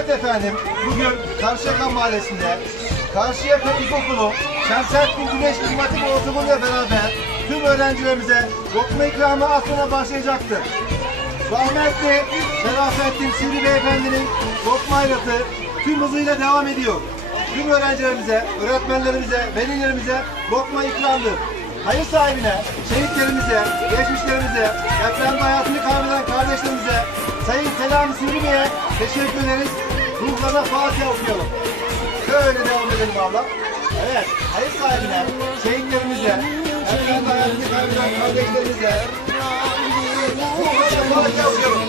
Evet efendim, bugün Karşıyaka Mahallesi'nde Karşıyaka İlkokulu Şemsettin Güneş İmam Hatip Ortaokulu'yla beraber tüm öğrencilerimize lokma ikramı sonra başlayacaktır. Rahmetli Şerafettin Sivri Beyefendinin lokma hayratı tüm hızıyla devam ediyor. Tüm öğrencilerimize, öğretmenlerimize, velilerimize lokma ikramdır. Hayır sahibine, şehitlerimize, geçmişlerimize, depremde hayatını kaybeden kardeşlerimize, Sayın Selami Sivri Bey'e teşekkür ederiz. Ruhlarına Fatiha okuyalım. Şöyle devam edelim abla. Evet, hayır sahibine, şehitlerimize, depremde hayatını kaybeden kardeşlerimize, ruhlarına Fatiha okuyalım.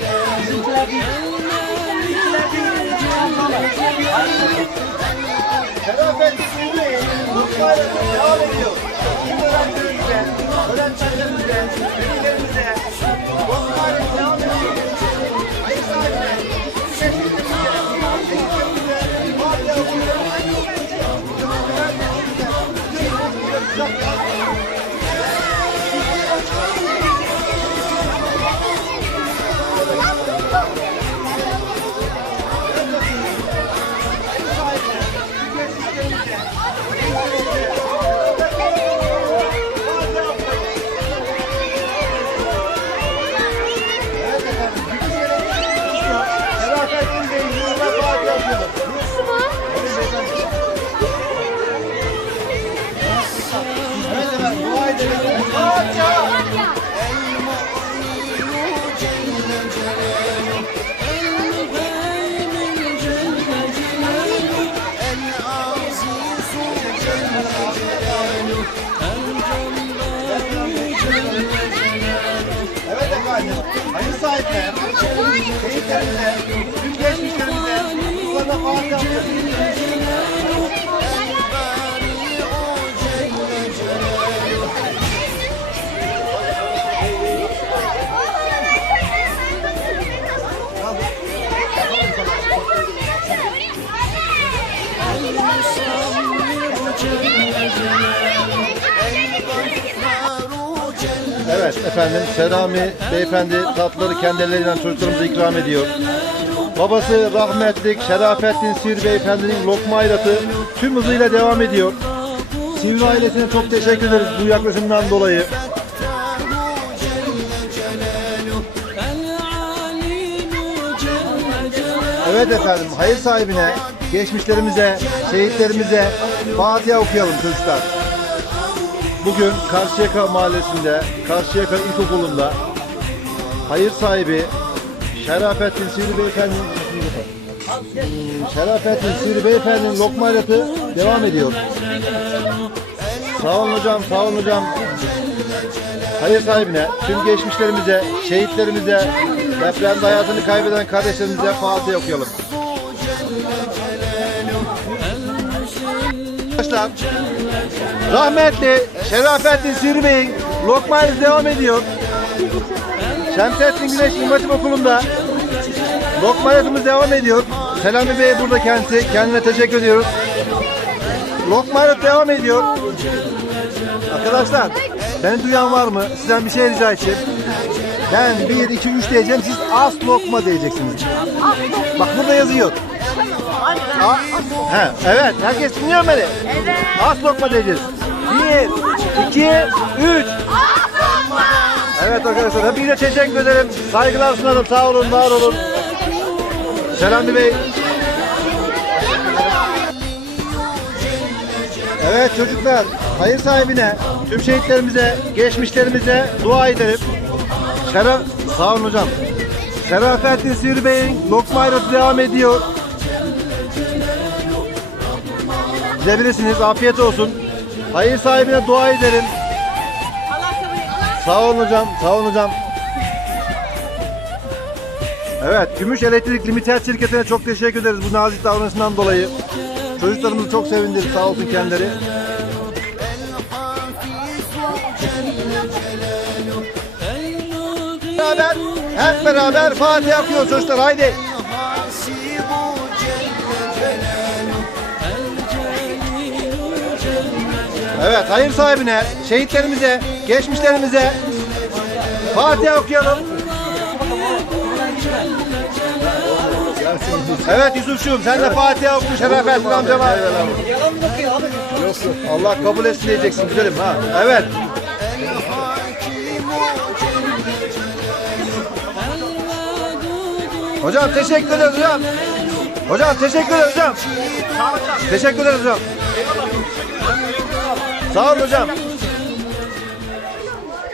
Şerafettin Sivri, mutlu hayatı devam ediyor. Tüm öğrencilerimize, öğretmenlerimize, velilerimize, mutlu Evet efendim Selami beyefendi tatlıları kendi elleriyle çocuklarımıza ikram ediyor. Babası rahmetlik Şerafettin Sivri beyefendinin lokma hayratı tüm hızıyla devam ediyor. Sivri ailesine çok teşekkür ederiz bu yaklaşımdan dolayı. Evet efendim hayır sahibine, geçmişlerimize, şehitlerimize Fatiha okuyalım çocuklar. Bugün Karşıyaka Mahallesi'nde, Karşıyaka İlkokulu'nda hayır sahibi Şerafettin Sivri Beyefendi'nin Hmm, Şerafettin Sivri Beyefendi'nin lokma hayratı devam ediyor. Sağ olun hocam, sağ olun hocam. Hayır sahibine, tüm geçmişlerimize, şehitlerimize, depremde hayatını kaybeden kardeşlerimize Fatiha okuyalım. Arkadaşlar, rahmetli Şerafettin Sivri Bey'in lokma hayatı devam ediyor. Şemsettin Güneş İmam Hatip Okulu'nda lokma hayatımız devam ediyor. Selami Bey burada kendisi. Kendine teşekkür ediyoruz. Lokma hayat devam ediyor. Arkadaşlar beni duyan var mı? Sizden bir şey rica edeceğim. Ben 1, 2, 3 diyeceğim. Siz as lokma diyeceksiniz. Bak burada yazıyor. A- He, evet. Herkes dinliyor beni. Evet. As lokma diyeceğiz. 1, 2, 3. Evet arkadaşlar hepinize teşekkür ederim. Saygılar sunarım. Sağ olun, var olun. Selami Bey. Evet çocuklar, hayır sahibine, tüm şehitlerimize, geçmişlerimize dua edelim. Şeref, sağ olun hocam. Şerafettin Sivri Bey'in lokma hayratı devam ediyor. Gidebilirsiniz, afiyet olsun. Hayır sahibine dua edelim. Sağ olun hocam, sağ olun hocam. Evet, Gümüş Elektrik Limited şirketine çok teşekkür ederiz bu nazik davranışından dolayı. Çocuklarımızı çok sevindirdi, sağ olsun kendileri. Beraber, hep beraber Fatiha okuyoruz çocuklar, haydi. Evet, hayır sahibine, şehitlerimize, geçmişlerimize Fatiha okuyalım. Evet Yusuf'cuğum sen de Fatiha oku Şerafettin amcama. Allah kabul etsin diyeceksin güzelim ha. Evet. Hocam teşekkür ederiz hocam. Hocam teşekkür ederiz hocam. Teşekkür ederiz hocam. Sağ olun hocam.